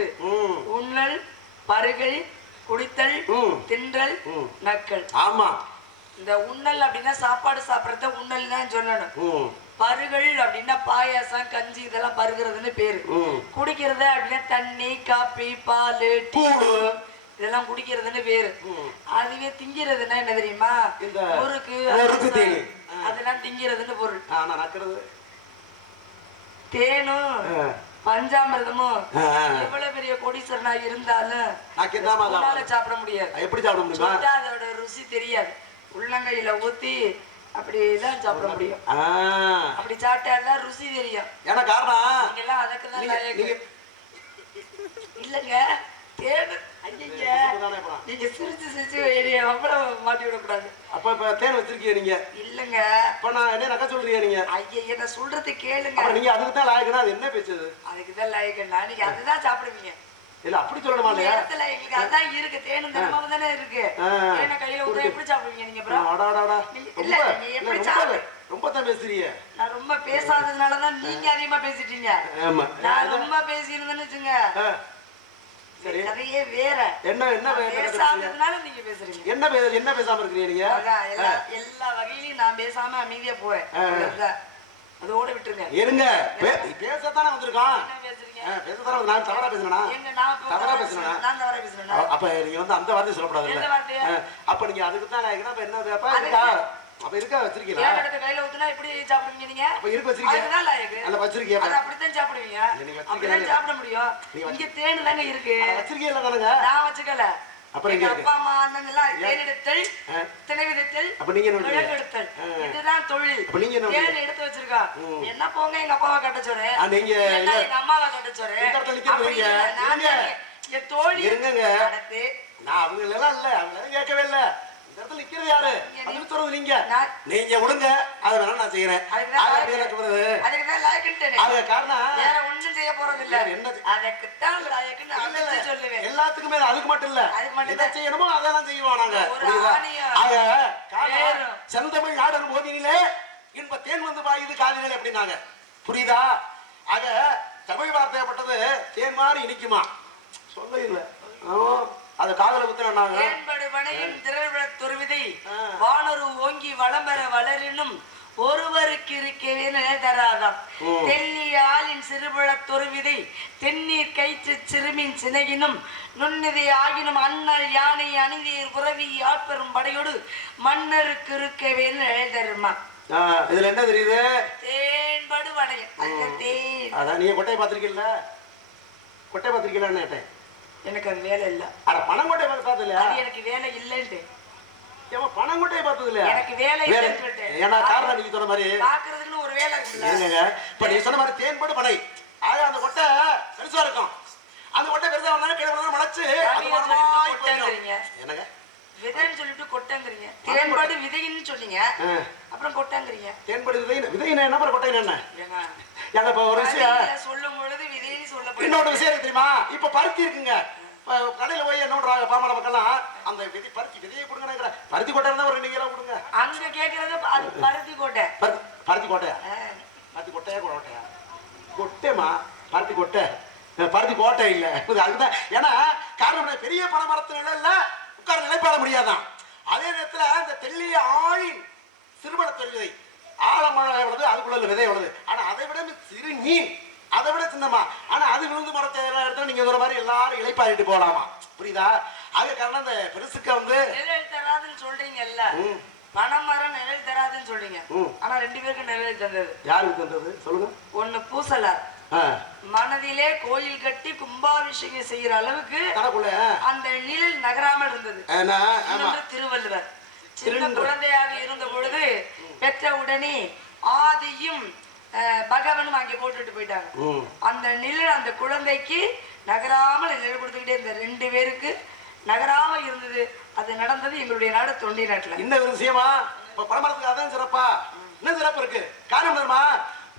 உண்டு. உண்ணல், பருகல், குடித்தல், தின்றல், நக்கல். ஆமா. இந்த உண்ணல் அப்படின்னா சாப்பாடு சாப்பிடறத உண்ணல் தான் சொல்லணும். பருகல் அப்படின்னா பாயாசம், கஞ்சி இதெல்லாம் பருகிறதுன்னு பேரு. குடிக்கிறது அப்படின்னா தண்ணி, காப்பி, பால், டீ இதெல்லாம் குடிக்கிறதுன்னு பேரு. அதுவே திங்கிறதுன்னா என்ன தெரியுமா? முறுக்கு, அதெல்லாம் திங்கிறதுன்னு பொருள். தேனும் பஞ்சாமிரதமும் எவ்வளவு பெரிய கோடீஸ்வரனா இருந்தாலும் சாப்பிட முடியாது. எப்படி சாப்பிட முடியும்? அதோட ருசி தெரியாது. உள்ளங்கையில ஊத்தி அப்படிதான் சாப்பிட முடியும். அப்படி சாப்பிட்டாதான் ருசி தெரியும். ஏன்னா காரணம் நீங்க எல்லாம் அதுக்குதான் இல்லங்க. தேன் நீங்க சிரிச்சு சிரிச்சு மாட்டி விடக்கூடாது. அப்ப இப்ப தேன் வச்சிருக்கீங்க நீங்க? இல்லங்க. இப்ப நான் என்ன நக்க சொல்றீங்க நீங்க? ஐயா என்ன சொல்றது கேளுங்க. நீங்க அதுக்கு தான் லாயக்கனா? அது என்ன பேசுது? அதுக்கு தான் லாயக்கனா? நீங்க அதுதான் சாப்பிடுவீங்க. இல்ல அப்படி சொல்லணுமா? இடத்துல எங்களுக்கு அதான் இருக்கு. தேனும் தினமும் தானே இருக்கு. தேனை கையில ஊத்த எப்படி சாப்பிடுவீங்க நீங்க? இல்ல நீங்க எப்படி சாப்பிடு? ரொம்ப தான் பேசுறீங்க. நான் ரொம்ப பேசாததுனாலதான் நீங்க அதிகமா பேசிட்டீங்க. நான் ரொம்ப பேசியிருந்தேன்னு வச்சுங்க. சரி, கதையே வேற. என்ன என்ன பேசாததுனால நீங்க பேசுறீங்க. என்ன பேசாம இருக்கீங்க நீங்க? எல்லா வகையிலயும் நான் பேசாம அமைதியா போறேன். அதோட விட்டுருங்க. இருங்க, பேசத்தானே வந்திருக்கோம். பேசத்தானே. நான் தவறா பேசுறேனா? தவறா பேசுறேனா? நான் தவறா பேசுறேனா? அப்ப நீங்க வந்து அந்த வார்த்தையை சொல்லக்கூடாது. அப்ப நீங்க அதுக்கு தான் லாயக்கனா? அப்ப என்ன இருக்கா? அப்ப இருக்கா வச்சிருக்கீங்களா? தேன் எடுத்து கையில ஊத்துனா எப்படி சாப்பிடுவீங்க நீங்க? அப்ப இருக்கு வச்சிருக்கீங்க. அதுதான் லாயக்கு. அத வச்சிருக்கீங்க. அத அப்படி தான் சாப்பிடுவீங்க. அப்படிதான் சாப்பிட முடியும். இங்க தேன் தாங்க இருக்கு. வச்சிருக்கீங்களா தானங்க? நான் வச்சுக்கல. அப்புறம் இங்க அப்பா அம்மா அண்ணன் எல்லாம் தேன் எடுத்தல், திணை விதைத்தல், அப்ப நீங்க என்ன விளக்கு எடுத்தல். இதுதான் தொழில். அப்ப நீங்க என்ன தேன் எடுத்து வச்சிருக்கா? என்ன போங்க எங்க அப்பாவை கட்ட சொல்றேன். நீங்க எங்க அம்மாவை கட்ட சொல்றேன். நான் என் தோழி இருங்க. நான் அவங்க எல்லாம் இல்ல, அவங்க கேட்கவே இல்ல. நிக்கிறது யாரு? சொல்றது நீங்க. நீங்க விடுங்க, அதை வேணா நான் செய்யறேன். எல்லாத்துக்குமே அதுக்கு மட்டும் இல்ல, எதை செய்யணுமோ அதெல்லாம் செய்வோம் நாங்க. செந்தமிழ் நாடன் போதினிலே இன்ப தேன் வந்து பாயுது காதினிலே அப்படின்னாங்க. புரியுதா? ஆக தமிழ் வார்த்தைப்பட்டது தேன் மாதிரி இனிக்குமா? சொல்ல இல்ல, அது காதல ஊத்துறாங்க. வானொரு ஓங்கி வளம்பெற வளரினும் ஒருவருக்கு இருக்கவே நிலைதராதாம். தெல்லியாலின் சிறுபுழ தொருவிதை தென்னீர் கயிற்று சிறுமின் சினையினும் நுண்ணிதை ஆகினும் அண்ணல் யானை அணிந்தீர் புறவி ஆட்பெறும் படையோடு மன்னருக்கு இருக்கவே நிலைதருமா. இதுல என்ன தெரியுது? தேன்படு வளையம். அதான் நீங்க கொட்டையை பாத்திருக்கீங்களா? கொட்டை பாத்திருக்கீங்களான்னு கேட்டேன். எனக்கு அது வேலை இல்ல. அட பணங்கொட்டை பார்த்தது இல்லையா? எனக்கு வேலை இல்லைன்னு. பணங்கொட்டையை பார்த்தது இல்லையா? எனக்கு வேலை இல்லைன்னு. ஏன்னா காரணம் நீங்க சொன்ன மாதிரி பாக்குறதுன்னு ஒரு வேலை இருக்குங்க. இப்ப நீங்க சொன்ன மாதிரி தேன்படு பனை. ஆக அந்த கொட்டை பெருசா இருக்கும். அந்த கொட்டை பெருசா வந்தாலும் கீழே வந்தாலும் முளைச்சு என்னங்க விதைன்னு சொல்லிட்டு கொட்டைங்கிறீங்க. தேன்படு விதைன்னு சொன்னீங்க, அப்புறம் கொட்டைங்கிறீங்க. தேன்படு விதைன்னு என்ன பண்ண கொட்டை என்ன? ஏங்க இப்ப ஒரு விஷயம் சொல்லும் பொழுது விதைன்னு சொல்லப்படும். இன்னொரு விஷயம் தெரியுமா? இப்ப பருத்தி இருக்குங்க. கடையில போய் என்ன பண்றாங்க பாமர மக்கள்லாம், அந்த விதையை கொடுங்க. பருத்தி கோட்டை இருந்தா ஒரு 2 கிலோ கொடுங்க. அங்க கேட்கறது பருத்தி கோட்டை. பருத்தி கோட்டையா? பருத்தி கொட்டையா கோட்டையா? கொட்டைமா பருத்தி கொட்டை. பருத்தி கோட்டை இல்ல. அதுதான். ஏன்னா காரணம் பெரிய பனைமரத்து நிலையில உட்கார நிலைப்பாட முடியாதான். அதே நேரத்துல இந்த தெல்லிய ஆழின் சிறுபட தொழிலை ஆழமழை எவ்வளவு, அதுக்குள்ள விதை எவ்வளவு. ஆனா அதை விட சிறு மீன், அதை விட சின்னமா. ஆனா அது விழுந்து மரத்தை இடத்துல நீங்க சொல்ற மாதிரி எல்லாரும் இழைப்பாடிட்டு போகலாமா? புரியுதா? அது காரணம் இந்த பெருசுக்க வந்து நிழல் தராதுன்னு சொல்றீங்கல்ல. பனைமரம் நிழல் தராதுன்னு சொல்றீங்க. ஆனா 2 பேருக்கு நிழல் தந்தது. யாருக்கு தந்தது சொல்லுங்க? ஒண்ணு பூசலார் மனதிலே கோயில் கட்டி கும்பாபிஷேகம் செய்யற அளவுக்கு அந்த நிழல் நகராமல் இருந்தது. திருவள்ளுவர் சின்ன குழந்தையாக இருந்த பொழுது பெற்ற உடனே ஆதியும் பகவனும் அங்கே போட்டுட்டு போயிட்டாங்க. அந்த நிழல் அந்த குழந்தைக்கு நகராமல் நிழல் கொடுத்துக்கிட்டே இந்த 2 பேருக்கு நகராம இருந்தது. அது நடந்தது எங்களுடைய நாடு தொண்டி நாட்டுல. இந்த ஒரு விஷயமா இப்ப பனைமரத்துக்கு அதான் சிறப்பா? என்ன சிறப்பு இருக்கு? காரணம் என்னமா?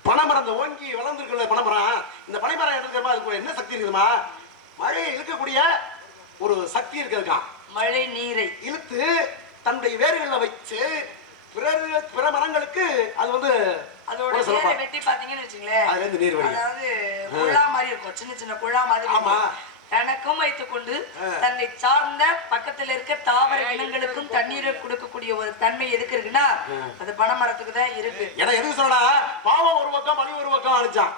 பனைமரம் இந்த ஓங்கி வளர்ந்துருக்குள்ள பனைமரம், இந்த பனைமரம் எடுக்கிறமா அதுக்கு என்ன சக்தி இருக்குதுமா? மழையை இழுக்கக்கூடிய ஒரு சக்தி இருக்கிறதுக்கான். மழை நீரை இழுத்து தன்னுடைய வேர்களில் வச்சு பிற மரங்களுக்கு அது வந்து அதோட வேரை வெட்டி பாத்தீங்கன்னு வச்சுங்களேன், அதுல இருந்து நீர் வழி. அதாவது குழா மாதிரி இருக்கும், சின்ன சின்ன குழா மாதிரி. ஆமா, தன்னடக்கம் வைத்துக் கொண்டு தன்னை சார்ந்த பக்கத்துல இருக்க தாவர இனங்களுக்கும் தண்ணீரை கொடுக்கக்கூடிய ஒரு தன்மை எதுக்கு இருக்குன்னா அது பனைமரத்துக்கு தான் இருக்கு. ஏன்னா எதுக்கு சொல்லனா பாவம் ஒரு பக்கம் பழி ஒரு பக்கம் அழிச்சான்.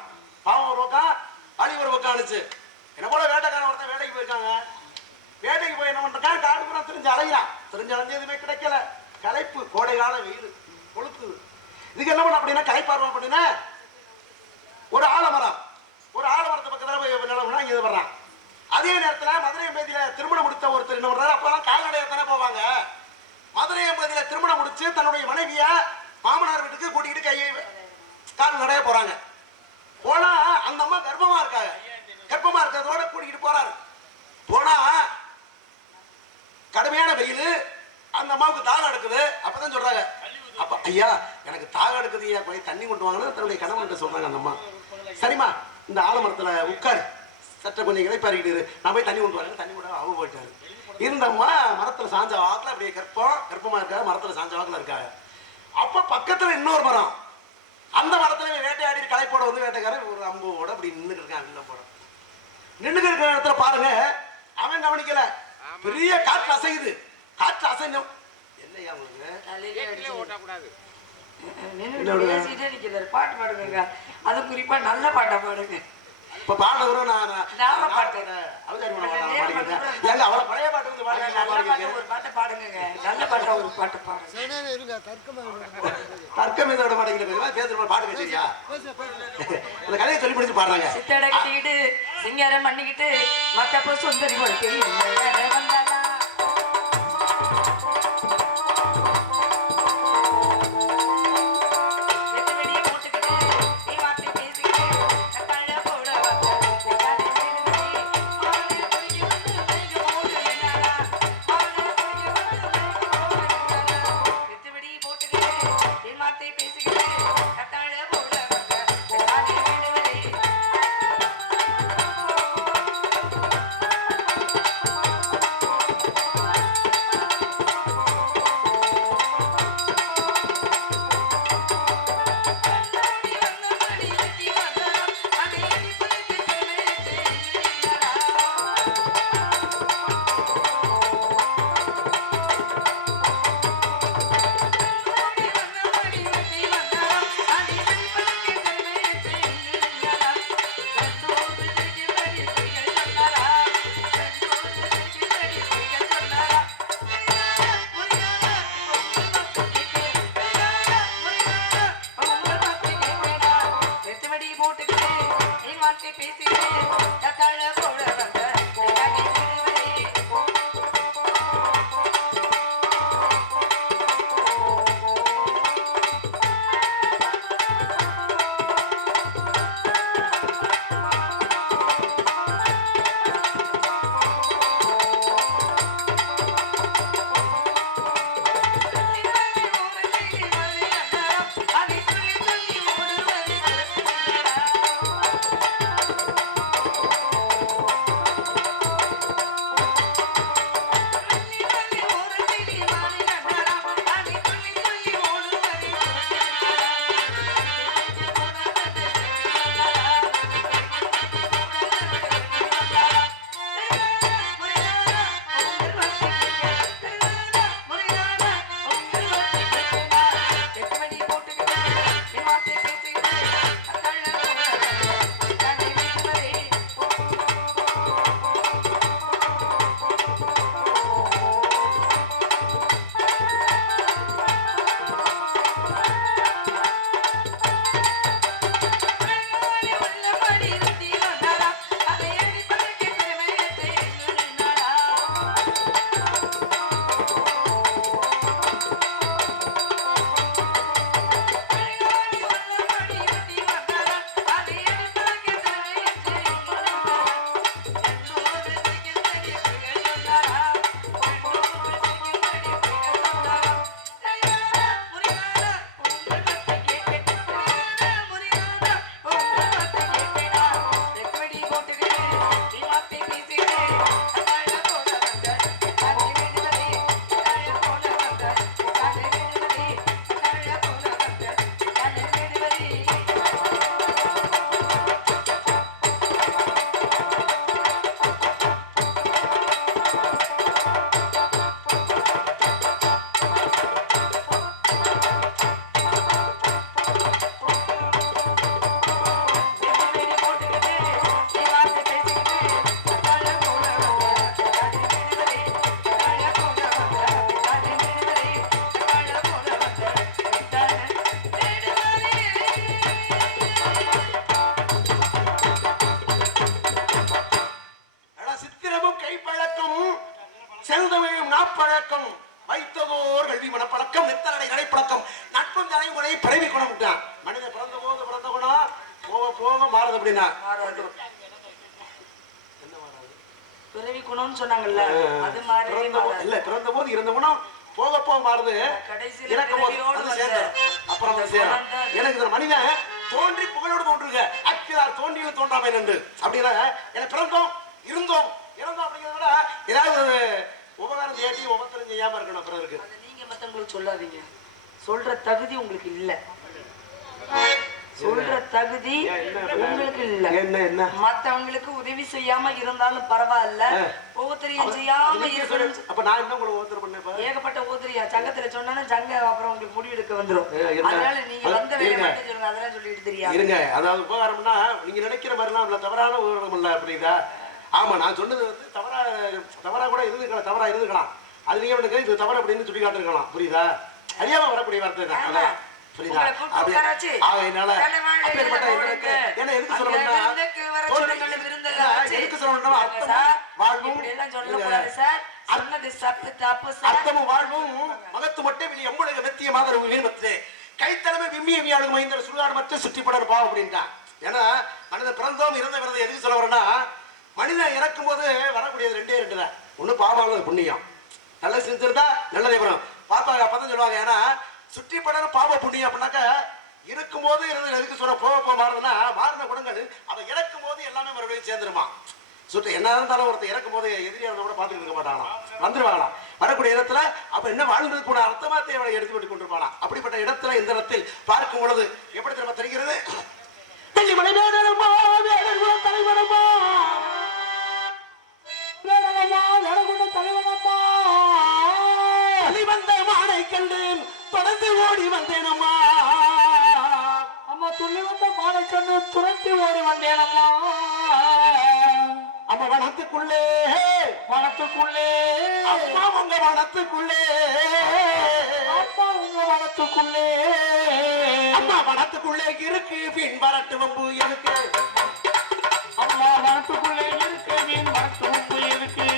பாவம் ஒரு பக்கம் பழி ஒரு பக்கம் அழிச்சு. என்ன போல வேட்டைக்காரன் ஒருத்தன் வேட்டைக்கு போயிருக்காங்க. வேட்டைக்கு போய் என்ன பண்றான், காடு புறம் திரிஞ்சு அலைகிறான். திரிஞ்சு அலைஞ்சு எதுவுமே கிடைக்கல. களைப்பு, கோடை கால வெயில் கொளுத்துது. இதுக்கு என்ன பண்ண அப்படின்னா களைப்பாருவம் அப்படின்னா ஒரு ஆலமரம், ஒரு ஆலமரத்து பக்கத்துல போய் நிலவுனா இங்க இது வர்றான். அதே நேரத்துல மதுரை எம்பதியில திருமணம் முடித்த ஒருத்தர் என்ன பண்றாரு, அப்பெல்லாம் கால்நடையா தானே போவாங்க. மதுரை எம்பதியில திருமணம் முடிச்சு தன்னுடைய மனைவிய மாமனார் வீட்டுக்கு கூட்டிக்கிட்டு கையை கால்நடையா போறாங்க. போனா அந்த அம்மா கர்ப்பமா இருக்காங்க. கர்ப்பமா இருக்கிறதோட கூட்டிக்கிட்டு போறாரு. போனா கடுமையான வெயில், அந்த அம்மாவுக்கு தாகம் எடுக்குது. அப்பதான் சொல்றாங்க, அப்ப ஐயா எனக்கு தாகம் எடுக்குது ஐயா, போய் தண்ணி கொண்டு வாங்கன்னு தன்னுடைய கணவன்கிட்ட சொல்றாங்க. அந்த அம்மா சரிம்மா இந்த ஆலமரத்துல உட்காரு, சற்றை கொஞ்சம் இளைப்பாரிக்கிட்டு நான் போய் தண்ணி கொண்டு வரேன். தண்ணி கூட அவங்க போயிட்டாரு. இருந்தம்மா மரத்துல சாஞ்ச வாக்குல அப்படியே கர்ப்பமா இருக்காங்க, மரத்துல சாஞ்ச வாக்குல இருக்காங்க. அப்ப பக்கத்துல இன்னொரு மரம், அந்த மரத்துல வேட்டையாடி களைப்போட வந்து வேட்டைக்காரன் ஒரு அம்போட அப்படி நின்றுட்டு இருக்கான். வில்ல போட நின்றுட்டு இருக்கிற இடத்துல பாருங்க, அவன் கவனிக்கல, பெரிய காற்று அசையுது. காற்று அசைஞ்சோம் என்னையா உங்களுக்கு பாட்டு பாடுங்க. அது குறிப்பா நல்ல பாட்டா பாடுங்க. இப்ப பாடுறவரும் நான் பாட்டு ஏங்க அவ்வளவு பழைய பாட்டு வந்து பாடுங்க. ஒரு பாட்டை பாடுங்க, நல்ல பாட்டா ஒரு பாட்டு பாடுங்க. தர்க்கம் இதோட மாட்டேங்கிற பேசுற பாட்டு கட்சியா அந்த கதையை சொல்லி முடிச்சு பாடுறாங்க. சித்தடை கட்டிக்கிட்டு சிங்காரம் பண்ணிக்கிட்டு மத்தப்ப சுந்தரி கொடுத்து வந்தாளா செல்தமிழும் நாப்பழக்கம் வைத்ததோர் கல்வி மனப்பழக்கம் நித்தனடை நடைப்பழக்கம் நட்பும் தலைமுறை பிறவி குணம் விட்டான். மனிதன் பிறந்த குணம் போக போக மாறுது அப்படின்னா பிறவி குணம்னு சொன்னாங்கல்ல, அது மாதிரி இல்ல, பிறந்த போது இருந்த குணம் போக போக மாறுது, அப்புறம் எனக்கு இந்த மனிதன் தோன்றி புகழோடு தோன்றுங்க அக்கிலார் தோன்றியில் தோன்றாமை நன்று அப்படின்னா எனக்கு பிறந்தோம் இருந்தோம் இறந்தோம் அப்படிங்கிறத விட ஏதாவது ஒரு உபகாரம் செய்யாட்டி உபத்திரம் செய்யாம இருக்கணும் பிறருக்கு. நீங்க மத்தவங்களுக்கு சொல்லாதீங்க, சொல்ற தகுதி உங்களுக்கு இல்ல, சொல்ற தகுதி உங்களுக்கு இல்ல. என்ன என்ன மத்தவங்களுக்கு உதவி செய்யாம இருந்தாலும் பரவாயில்ல, ஒவ்வொருத்தரையும் செய்யாம இருக்கணும். அப்ப நான் என்ன உங்களுக்கு ஒவ்வொருத்தர் பண்ணேன், ஏகப்பட்ட ஒவ்வொருத்தரையா சங்கத்துல சொன்னா சங்க அப்புறம் உங்களுக்கு முடிவு எடுக்க வந்துடும். அதனால நீங்க வந்த வேலை மட்டும் சொல்லுங்க, அதெல்லாம் சொல்லிட்டு தெரியாது இருங்க. அதாவது உபகாரம்னா நீங்க நினைக்கிற மாதிரிலாம் தவறான உபகாரம் இல்ல அப்படின்னா. ஆமா, நான் சொன்னது வந்து தவறா கூட இருந்துக்கலாம், தவறா இருந்துக்கலாம், அது நீங்க எனக்கு இது தவறு அப்படின்னு சொல்லி காட்டிருக்கலாம். புரியுதா? அறியாம வரக்கூடிய வார்த்தை தான். புரியுதா? அர்த்தமும் வாழ்வும் மகத்து மட்டும் எம்புடைய வெத்திய மாதர் வீண்பத்திலே கைத்தலைமை விம்மிய வியாழ் மைந்தர் சுடுகாடு மட்டும் சுற்றி படர் பாவம் அப்படின்ட்டான். ஏன்னா மனிதன் பிறந்தோம் இறந்த பிறந்த எதுக்கு சொல்ல வரேன்னா, மனிதன் இறக்கும் போது வரக்கூடியது ரெண்டு தான். ஒண்ணு பாவம் புண்ணியம். நல்ல செஞ்சிருந்தா நல்லதே வரும் பார்ப்பாங்க, அப்பதான் சொல்லுவாங்க. ஏன்னா சுற்றி படர் பாவ புண்ணியம் அப்படின்னாக்க இருக்கும்போது இருந்து எதுக்கு சொல்ல போக மாறுதுன்னா, மாறின குணங்கள் அவன் இறக்கும் போது எல்லாமே மறுபடியும் சேர்ந்துருமா. சுற்றி என்ன இருந்தாலும் ஒருத்தர் இறக்கும் போது எதிரியா இருந்தா கூட பார்த்துட்டு இருக்க மாட்டாங்களாம், வந்துருவாங்களாம். வரக்கூடிய இடத்துல அப்ப என்ன வாழ்ந்தது கூட அர்த்தமா தேவை எடுத்து விட்டு கொண்டிருப்பானா. அப்படிப்பட்ட இடத்துல இந்த இடத்தில் பார்க்கும் பொழுது எப்படி திரும்ப தெரிகிறது, வெள்ளிமலை வேடனமா வேடகுலம் தலைவனமா தலைவனமா வந்த மானை கண்டு தொடர்ந்து ஓடி வந்தேனம்மா. அம்மா துள்ளி வந்த மானை கண்டு துரத்தி ஓடி வந்தேனம்மா. அம்மா வனத்துக்குள்ளே வனத்துக்குள்ளே அம்மா உங்க வனத்துக்குள்ளே அம்மா உங்க வனத்துக்குள்ளே அம்மா வனத்துக்குள்ளே இருக்கு மீன் வரட்டு வம்பு இருக்கு. அம்மா வனத்துக்குள்ளே இருக்கு மீன் வரட்டு வம்பு இருக்கு.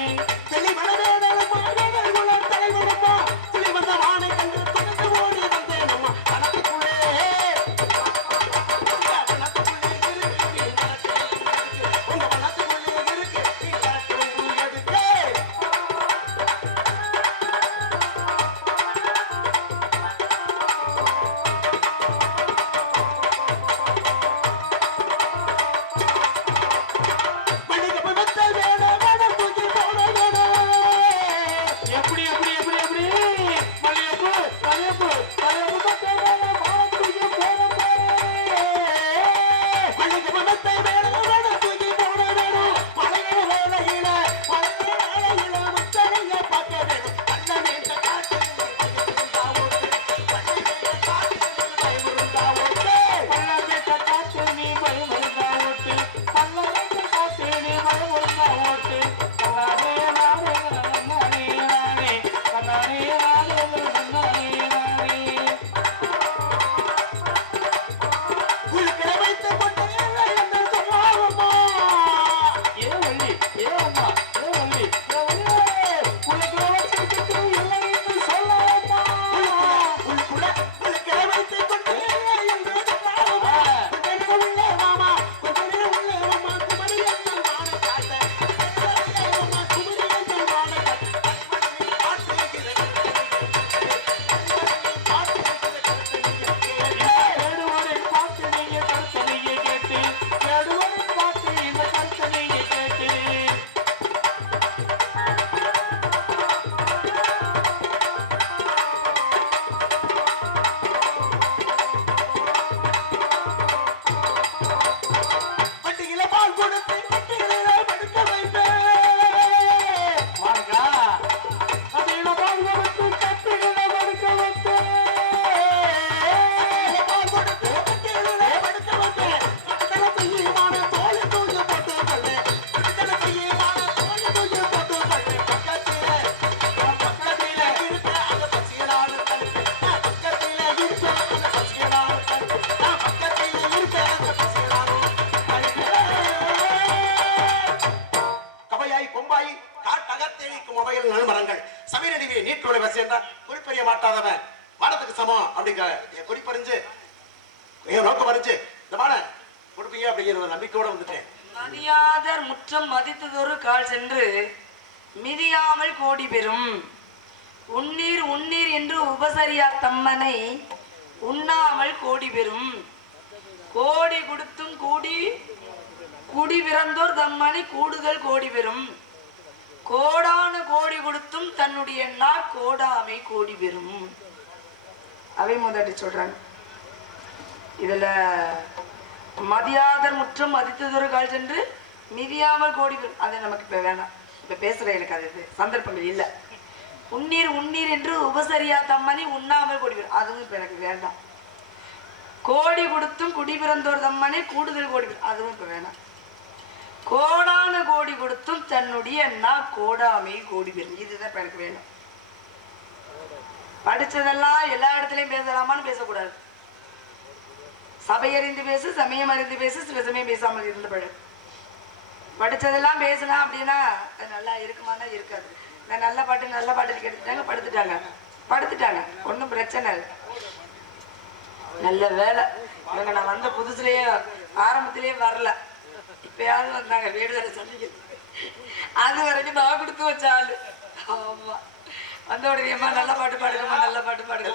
காட்டகத்தேனிக்கும் மொபைல் நல்மரங்கள் சமீரடிவே நீட்டுடைய வசி என்றால் குறிப்பறிய மாட்டாதவன் வானத்துக்கு சமம் அப்படிங்கிற குறிப்பறிஞ்சு நோக்கம் அறிஞ்சு இந்த மான கொடுப்பீங்க அப்படிங்கிற நம்பிக்கையோட வந்துட்டேன். மதியாதர் முற்றம் மதித்ததொரு கால் சென்று மிதியாமல் கோடி பெறும் உன்னீர் உன்னீர் என்று உபசரியா தம்மனை உண்ணாமல் கோடி பெறும் கோடி கொடுத்தும் கூடி குடி பிறந்தோர் தம்மனை கூடுதல் கோடி பெறும் கோடான கோடி கொடுத்தும் தன்னுடைய கோடாமை கோடி பெறும். அவை முதட்டி சொல்றாங்க. இதுல மதியாதர் முற்றம் மதித்ததொரு கால் சென்று மிதியாமல் கோடி பெறும். அது நமக்கு இப்ப வேணாம், இப்ப பேசுற எனக்கு அது சந்தர்ப்பங்கள் இல்லை. உன்னீர் உன்னீர் என்று உபசரியா தம்மனி உண்ணாமல் கோடி பெறும். அதுவும் இப்ப எனக்கு வேண்டாம். கோடி கொடுத்தும் குடி பிறந்தோர் தம்மனை கூடுதல் கோடி பெறும். அதுவும் இப்ப வேணாம். கோடான கோடி கொடுத்தும் தன்னுடைய கோடாமை கோடி பெறும். இதுதான் இப்ப எனக்கு வேணும். படிச்சதெல்லாம் எல்லா இடத்துலயும் பேசலாமான்னு பேசக்கூடாது. சபையறிந்து பேசு, சமயம் அறிந்து பேசு, சில சமயம் பேசாமல் இருந்து பழகு. படிச்சதெல்லாம் பேசினா அப்படின்னா அது நல்லா இருக்குமானா இருக்காது. இந்த நல்ல பாட்டில் கெடுத்துட்டாங்க, படுத்துட்டாங்க, ஒன்றும் பிரச்சனை இல்லை. நல்ல வேலை இவங்க நான் வந்த புதுசுலயே ஆரம்பத்திலேயே வரல, இப்பயாவது வந்தாங்க. வீடு வர சொல்லி அது வரைக்கும் நான் கொடுத்து வச்ச ஆளு. ஆமா, வந்த உடனேமா நல்ல பாட்டு பாடுங்கம்மா, நல்ல பாட்டு பாடுங்க,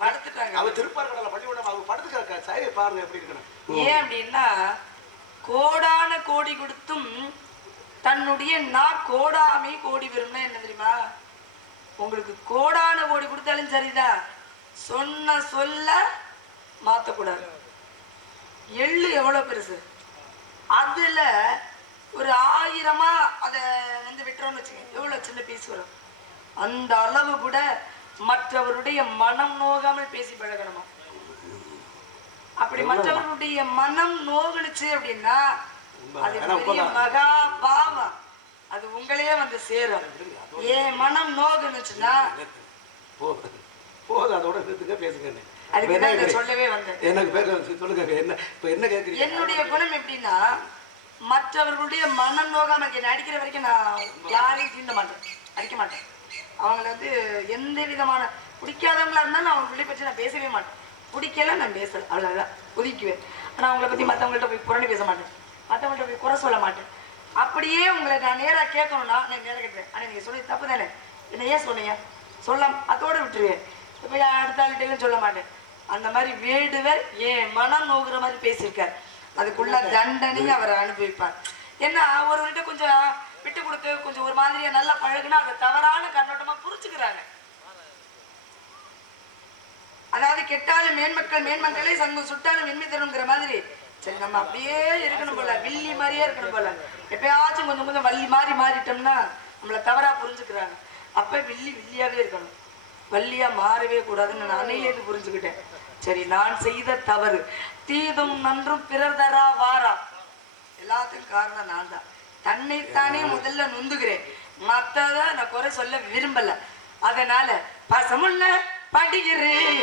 படுத்துட்டாங்க. அவ திருப்பார்கடல பள்ளிக்கூடம் அவ படுத்துக்க சரி பாருங்க எப்படி இருக்கணும். ஏன் அப்படின்னா கோடான கோடி கொடுத்தும் தன்னுடைய கோடாமை கோடி பெறும்னா என்ன தெரியுமா? உங்களுக்கு கோடான கோடி கொடுத்தாலும் சரிதான், சொன்ன சொல்ல மாத்தக்கூடாது. எள்ளு எவ்வளவு பெருசு, அதுல ஒரு 1000 அதை விட்டுறோம்னு வச்சுக்கோங்க, எவ்வளவு சின்ன பீஸ் வரும். அந்த அளவு கூட மற்றவருடைய மனம் நோகாமல் பேசி பழகணுமா? அப்படி மற்றவருடைய மனம் நோகணுச்சு அப்படின்னா அது பெரிய மகா பாவம். அது உங்களையே வந்து சேரும். ஏன் மனம் நோகணுச்சுன்னா போதும், அதோட நிறுத்துங்க, பேசுங்க. அதுக்கு சொல்லவே வந்தேன். எனக்கு சொல்லுங்க, என்ன கேட்குறீங்க? என்னுடைய குணம் எப்படின்னா மற்றவர்களுடைய மனம் நோகாம அடிக்கிற வரைக்கும் நான் யாரையும் தீண்ட மாட்டேன், அடிக்க மாட்டேன். அவங்கள எந்த விதமான பிடிக்காதவங்களா இருந்தாலும் அவங்களை பற்றி நான் பேசவே மாட்டேன். பிடிக்கல நான் பேசல, அவ்வளோதான், ஒதுக்குவேன். ஆனால் அவங்கள பற்றி மற்றவங்கள்ட்ட போய் புரணி பேச மாட்டேன், மற்றவங்கள்ட்ட போய் குறை சொல்ல மாட்டேன். அப்படியே உங்களை நான் நேராக கேட்கணும்னா நான் நேராக கேட்பேன். ஆனால் நீங்கள் சொல்லி தப்பு தானே, என்ன ஏன் சொன்னீங்க சொல்லாம், அதோடு விட்டுருவேன். இப்போ அடுத்த ஆள்கிட்டையும் சொல்ல மாட்டேன். அந்த மாதிரி வேடுவர் என் மனம் நோகுற மாதிரி பேசியிருக்கார். அதுக்குள்ள தண்டனையும் அவரை அனுபவிப்பார். ஏன்னா ஒருவர்கிட்ட கொஞ்சம் விட்டு கொடுத்து கொஞ்சம் ஒரு மாதிரியா நல்லா பழகுனா அதை தவறான கண்ணோட்டமா புரிச்சுக்கிறாங்க. அதாவது கெட்டாலும் மேன்மக்களே சங்கம் சுட்டாலும் வெண்மை தருங்கிற மாதிரி. சரி, நம்ம அப்படியே இருக்கணும் போல, வில்லி மாதிரியே இருக்கணும் போல. எப்பயாச்சும் கொஞ்சம் கொஞ்சம் வள்ளி மாறிட்டோம்னா நம்மளை தவறா புரிஞ்சுக்கிறாங்க. அப்ப வில்லியாவே இருக்கணும், வள்ளியா மாறவே கூடாதுன்னு நான் அன்னையிலேருந்து புரிஞ்சுக்கிட்டேன். சரி, நான் செய்த தவறு தீதும் நன்றும் பிறர் தரா வாரா, எல்லாத்துக்கும் காரணம் நான் தான். தன்னைத்தானே முதல்ல நொந்துகிறேன், மத்தத நான் குறை சொல்ல விரும்பல. அதனால பசமுள்ள படிக்கிறேன்.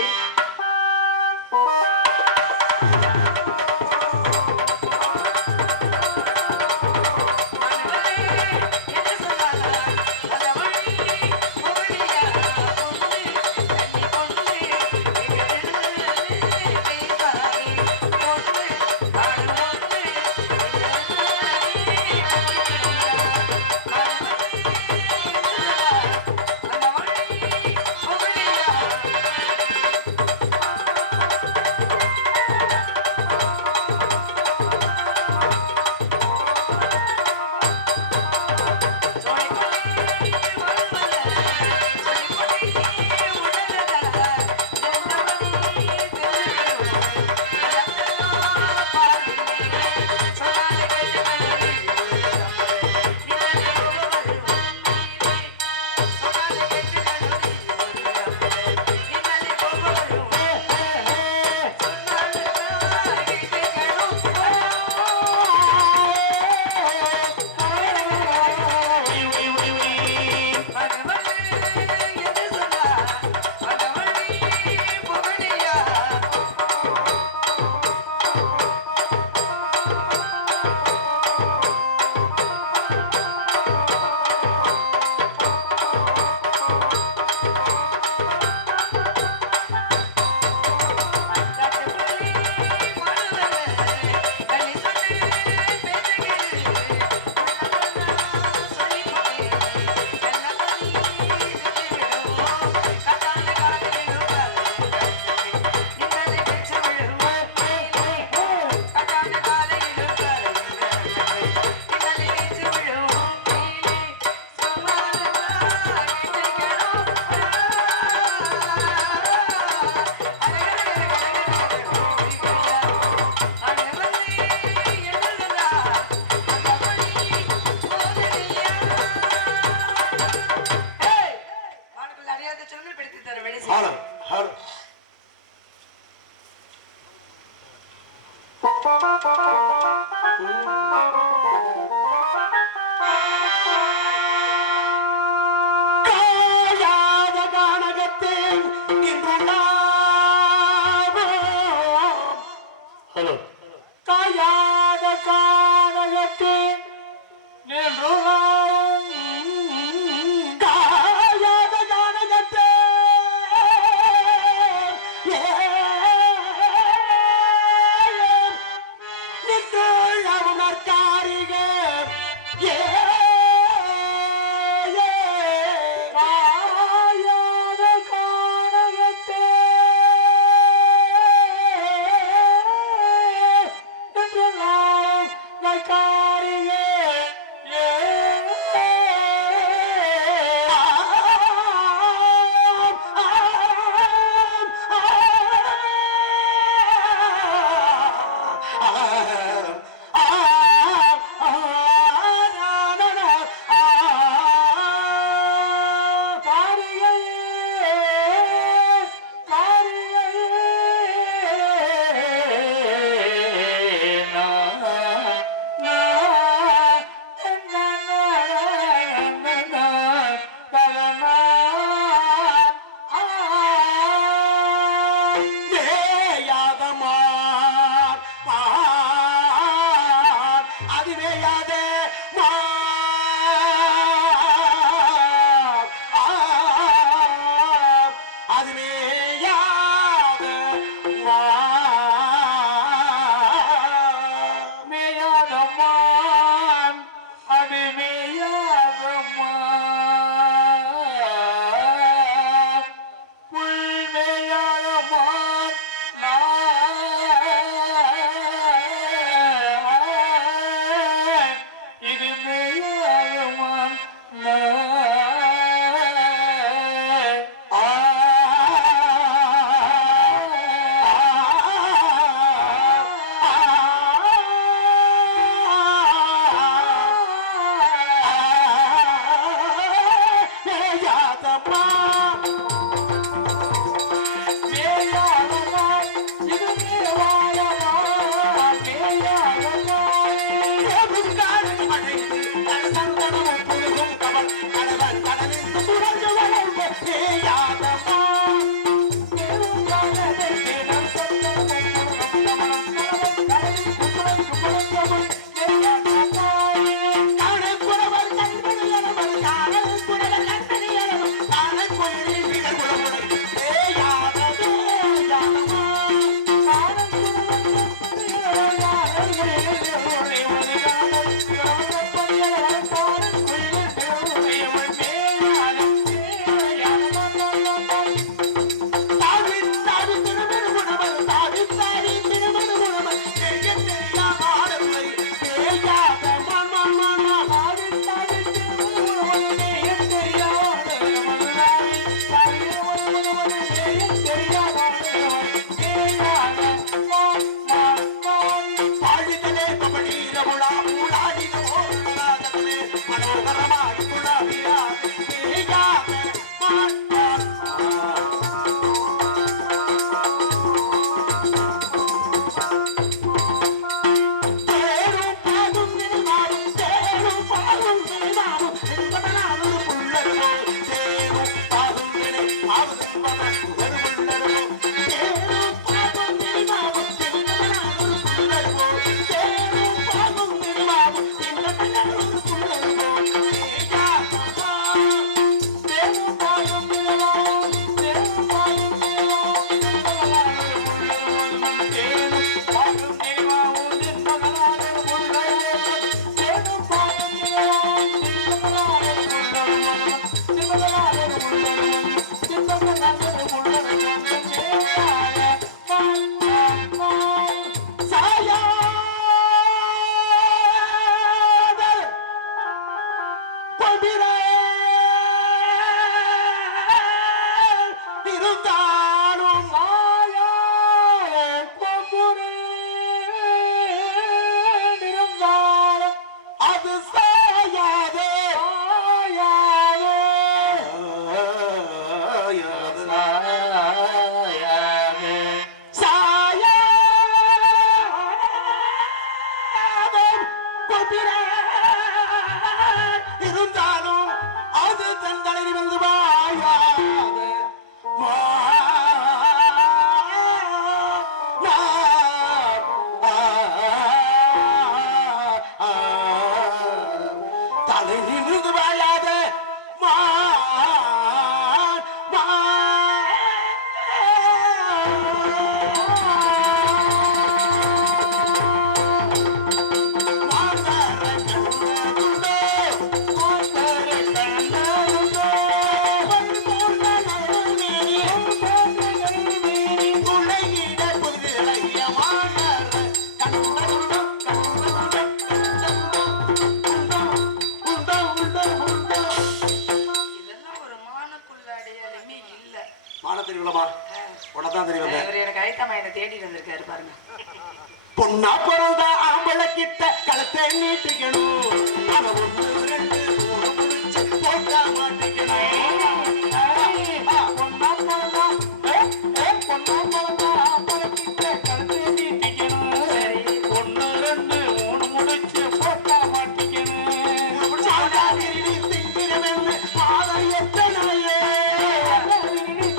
காரியே ஆமாமா உனதான் தெரியும் இவர் எனக்கு ஐட்டமா என்ன தேடிட்டு வந்திருக்காரு பாருங்க. பொண்ணா பிறந்த ஆம்பளை கிட்ட கழுத்தை நீட்டிக்கணும். அவன் 1 2 3 முடிச்சு போட்டா மாட்டிக்கணும். பொண்ணா பிறந்தா பொண்ணா பிறந்தா ஆம்பளை கிட்ட கழுத்தை நீட்டிக்கணும். 1 2 3 முடிச்சு போட்டா மாட்டிக்கணும். சாண்டா திருடி திங்கிறவன்னு பாதை எத்தனையே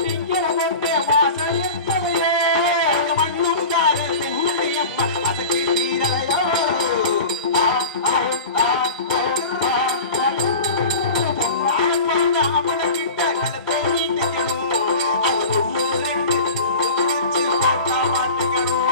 திங்கிற பொண்ணு வாசல் எத்தனையே மண்ணும் காரு திங்கடியப்ப அதுக்கு தீரலையோ. பொண்ணா பிறந்த ஆம்பளை கிட்ட கழுத்தை நீட்டிக்கணும். அவன் 1 2 முடிச்சு போட்டா மாட்டிக்கணும்.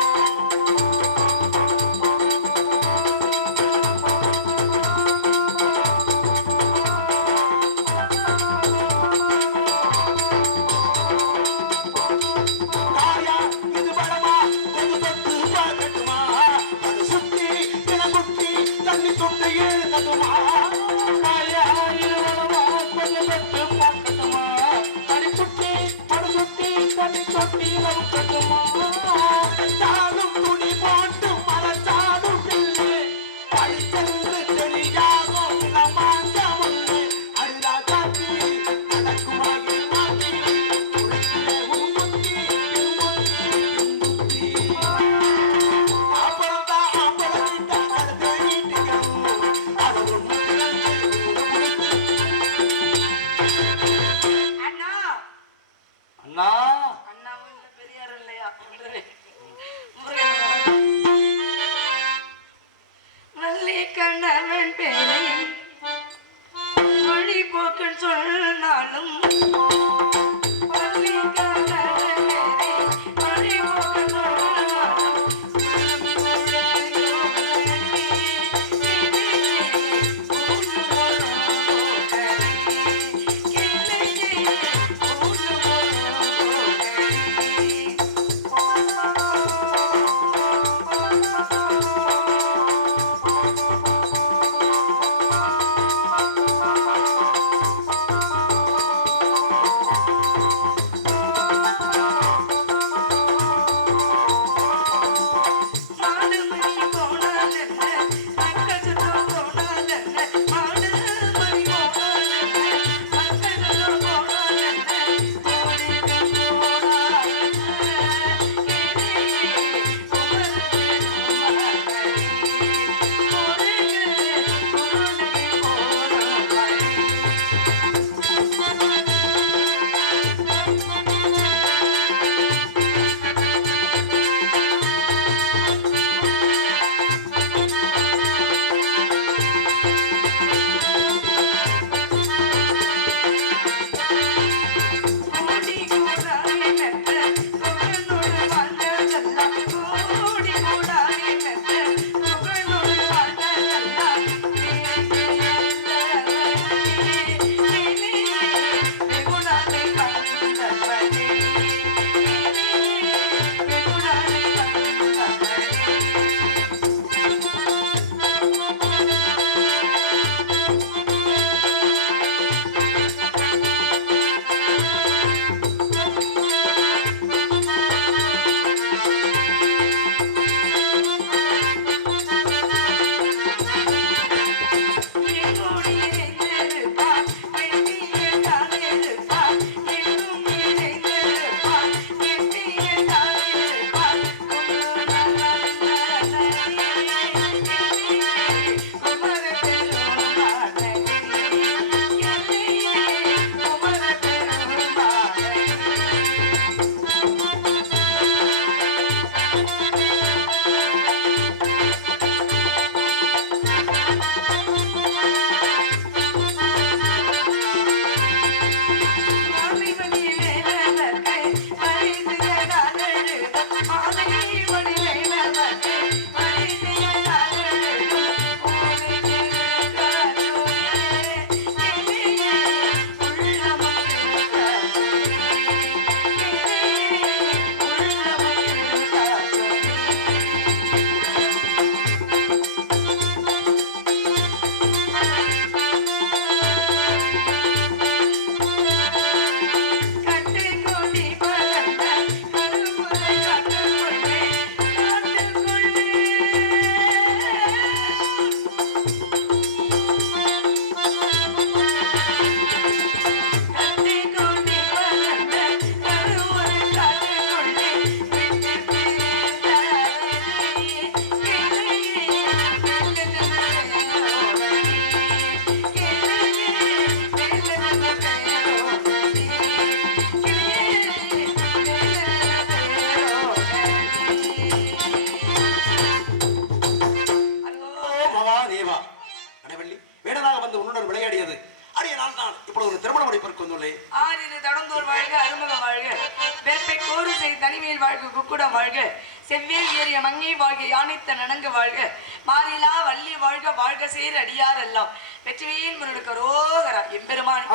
காயா இது படமா கொஞ்சம் தொட்டு பார்க்கட்டுமா? அது சுத்தி தினங்குட்டி தண்ணி தொட்டு இழுக்கட்டுமா? காயா இருவரமா கொஞ்சம் தொட்டு பார்க்கட்டுமா? அடி சுட்டி படு சுட்டி தண்ணி தொட்டி நவுக்கட்டுமா? சாடும் துணி போட்டு மறைச்சாடும் பில்லு பழிச்சென்று தெரியாதோ இளமாந்த முள்ளு. அழுதா காத்தி நடக்குமாகி மாட்டி உழைக்கிற உம்புத்தி பின்புத்தி. அப்புறந்தா ஆம்பளை கிட்ட கழுத்தை நீட்டிக்கணும். அவன் 1 2 3 அண்ணா அண்ணா அண்ணாவும் இல்ல பெரியாரும் இல்லையா வள்ளி கண்ணவன் பேரை வழி போக்குன்னு சொன்னாலும் வள்ளி கண்ணவன் பேரை வழி போக்குன்னு சொன்னாலும் அடைவள்ளி வேடனாக வந்து உன்னுடன் விளையாடியது அடிய நான் தான் இப்பொழுது ஒரு திருமண முடிப்பிற்கு வந்துள்ளேன். ஆறிரு தடந்தோர் வாழ்க அருமகம் வாழ்க வெப்பை கோரு செய் தனிமையில் வாழ்க குக்குடம் வாழ்க செவ்வேல் ஏறிய மங்கை வாழ்க யானைத்த நனங்கு வாழ்க மாறிலா வள்ளி வாழ்க வாழ்க சேர் அடியார் எல்லாம் வெற்றிவேல் முருகனுக்கு ரோகரா எம்பெருமான்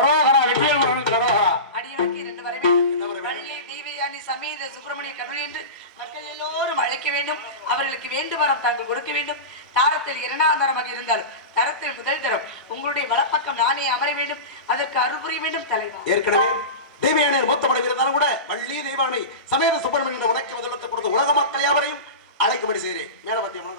அடியவனுக்கு 2 வரவே வள்ளி தெய்வயானி சமேத சுப்பிரமணிய கடவுள் என்று மக்கள் எல்லோரும் அழைக்க வேண்டும். அவர்களுக்கு வேண்டுவரம் தாங்கள் கொடுக்க வேண்டும். தாரத்தில் 2ஆம் தரமாக இருந்தாலும் தரத்தில் முதல் தரம் உங்களுடைய வலப்பக்கம் நானே அமர வேண்டும். அதற்கு அருள் புரிய வேண்டும் தலைவா. ஏற்கனவே தெய்வயானையர் மூத்த மனைவி இருந்தாலும் கூட வள்ளி தெய்வானை சமேத சுப்பிரமணியன் உனக்கு முதலத்தை கொடுத்து உலக மக்கள் யாவரையும் அழைக்கும்படி செய்கிறேன். மேல பத்தியம்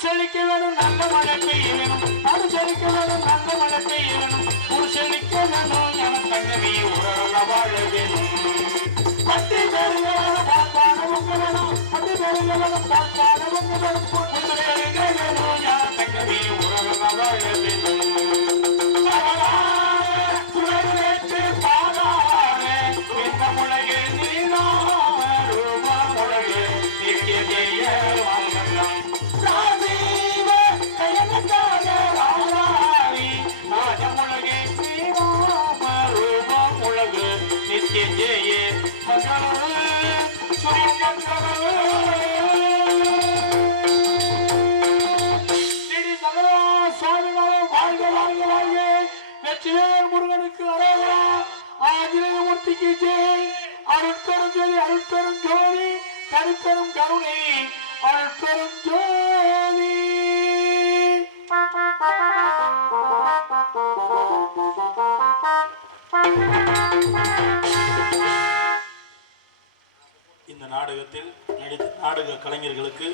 செழிக்க வேணும் நல்ல மழை பெய்ய வேணும் நாடு செழிக்க வேணும் நல்ல மழை பெய்ய வேணும் ஒரு செழிக்க வேணும் என தங்கவி உறவுல வாழ வேணும் பட்டி பேருங்க பால்பாடவங்க வேணும் பட்டி பேருங்க வேணும் பால்பாடவங்க வேணும் ஒரு செழிக்க வேணும் என தங்கவி உறவுல வாழ வேணும் சுழலுக்கு பாடாரே இந்த முளையே நீதான் ரூபா முளையே நிற்கிய வாங்கலாம் முருகனுக்கு அரோகரா ஆஞ்சநேயமூர்த்திக்கு ஜெய். அருட்பெரும் ஜோதி அருட்பெரும் ஜோதி கருப்பெரும் கருணை அருட்பெரும் ஜோதி. இந்த நாடகத்தில் நடித்த நாடக கலைஞர்களுக்கு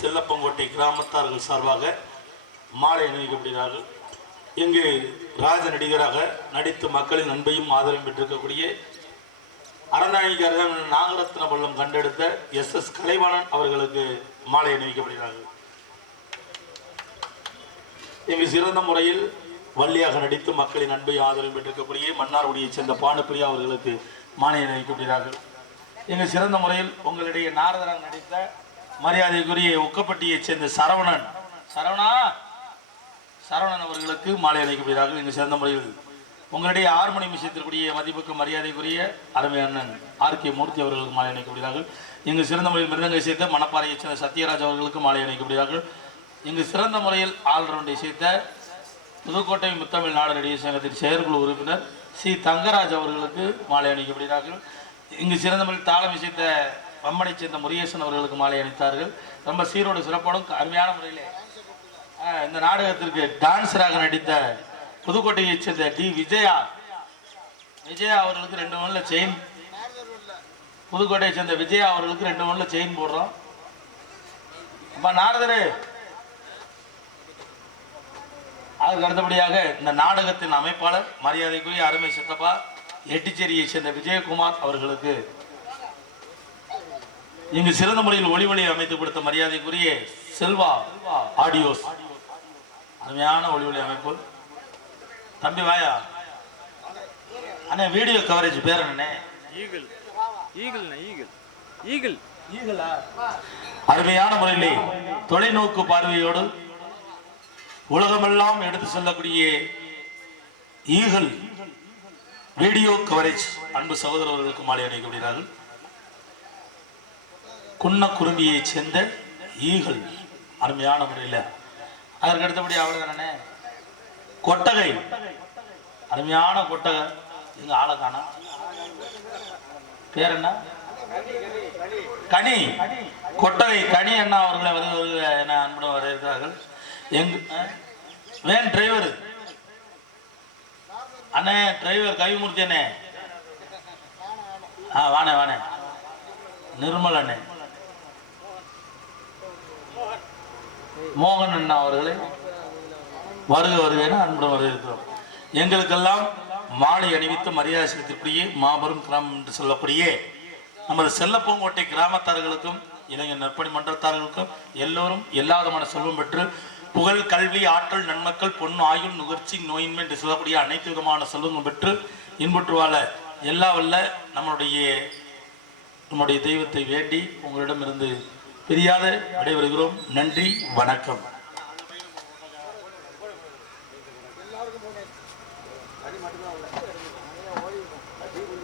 செல்லப்பங்கோட்டை கிராமத்தார்கள் சார்பாக மாலை அணிவிக்கப்படுகிறார்கள். இங்கு ராஜ நடிகராக நடித்து மக்களின் அன்பையும் ஆதரவும் பெற்றிருக்கக்கூடிய அறநாயகர் நாகரத்ன பள்ளம் கண்டெடுத்த SS கலைவாணன் அவர்களுக்கு மாலை அணிவிக்கப்படுகிறார்கள். இங்கு சிறந்த முறையில் வள்ளியாக நடித்து மக்களின் அன்பையும் ஆதரவும் பெற்றிருக்கக்கூடிய மன்னார்குடியைச் சேர்ந்த பானுப்பிரியா அவர்களுக்கு மாலை அணிவிக்கப்படுகிறார்கள். இங்கு சிறந்த முறையில் உங்களிடையே நாரதராக நடித்த மரியாதைக்குரிய உக்கப்பட்டியைச் சேர்ந்த சரவணன் அவர்களுக்கு மாலை அணிவிக்கப்படுகிறார்கள். இங்கு சிறந்த முறையில் உங்களிடையே ஹார்மோனி விஷயத்திற்குரிய மதிப்புக்கு மரியாதைக்குரிய அருமை அண்ணன் RK மூர்த்தி அவர்களுக்கு மாலை அணிவிக்கப்படுகிறார்கள். இங்கு சிறந்த முறையில் மிருதங்க இசைத்த மணப்பாறையைச் சேர்ந்த சத்யராஜ் அவர்களுக்கு மாலை அணிவிக்கப்படுகிறார்கள். இங்கு சிறந்த முறையில் ஆல்ரவுண்ட் இசைத்த புதுக்கோட்டை முத்தமிழ் நாடு நடிகர் சங்கத்தின் செயற்குழு உறுப்பினர் C தங்கராஜ் அவர்களுக்கு மாலை அணிவிக்கப்படுகிறார்கள். இங்கு சிறந்த முறையில் தாளம் இசைத்த அம்மனை சேர்ந்த முருகேசன் அவர்களுக்கு மாலை அணித்தார்கள். ரொம்ப சீரோடு சிறப்போடும் அருமையான முறையிலே இந்த நாடகத்திற்கு டான்சராக நடித்த புதுக்கோட்டையைச் சேர்ந்த D விஜயா அவர்களுக்கு 2 பவுன்ல செயின், புதுக்கோட்டையை சேர்ந்த விஜயா அவர்களுக்கு 2 பவுன்ல செயின் போடுறோம். அப்ப நாரதரே, அதுக்கு அடுத்தபடியாக இந்த நாடகத்தின் அமைப்பாளர் மரியாதைக்குரிய அருமை சித்தப்பா எட்டிச்சேரியை சேர்ந்த விஜயகுமார் அவர்களுக்கு இங்கு சிறந்த முறையில் ஒளி அமைத்து கொடுத்த மரியாதைக்குரிய செல்வா ஆடியோஸ் அருமையான ஒளி அமைப்பு. தம்பி வாயா அண்ணே, வீடியோ கவரேஜ் பேர் என்னண்ணே? அருமையான முறையிலே தொலைநோக்கு பார்வையோடு உலகமெல்லாம் எடுத்து செல்லக்கூடிய ஈகிள் வீடியோ கவரேஜ் அன்பு சகோதரர்களுக்கு மாலை அணிவிக்கப்படுகிறார்கள். குன்ன குறும்பியை சேர்ந்த ஈகிள் அருமையான முறையில். அதற்கு அடுத்தபடி அவ்வளவுதானே கொட்டகை, அருமையான கொட்டகை. எங்க ஆளை காணா, பேர் என்ன? கனி, கொட்டகை கனி அண்ணா அவர்களை என அன்புடன் வரவேற்கிறார்கள். வேன் டிரைவர் அண்ணே, டிரைவர் கவிமூர்த்தி அண்ணே, வானே நிர்மல் அண்ணே, மோகன் அண்ணா அவர்களை வருக அன்புடன் வரவேற்கிறோம். எங்களுக்கெல்லாம் மாலை அணிவித்து மரியாதை செலுத்தக்கூடிய மாபெரும் கிராமம் என்று சொல்லக்கூடிய நமது செல்லப்பூங்கோட்டை கிராமத்தார்களுக்கும் இளைஞர் நற்பணி மன்றத்தார்களுக்கும் எல்லோரும் எல்லா விதமான செல்வம் பெற்று புகழ், கல்வி, ஆற்றல், நன்மக்கள், பொன், ஆயுள், நுகர்ச்சி, நோயின்மை என்று சொல்லக்கூடிய அனைத்து விதமான செல்வங்களும் பெற்று இன்புற்று வாழ எல்லா வல்ல நம்முடைய தெய்வத்தை வேண்டி உங்களிடமிருந்து பிரியாத விடைபெறுகிறோம். நன்றி, வணக்கம்.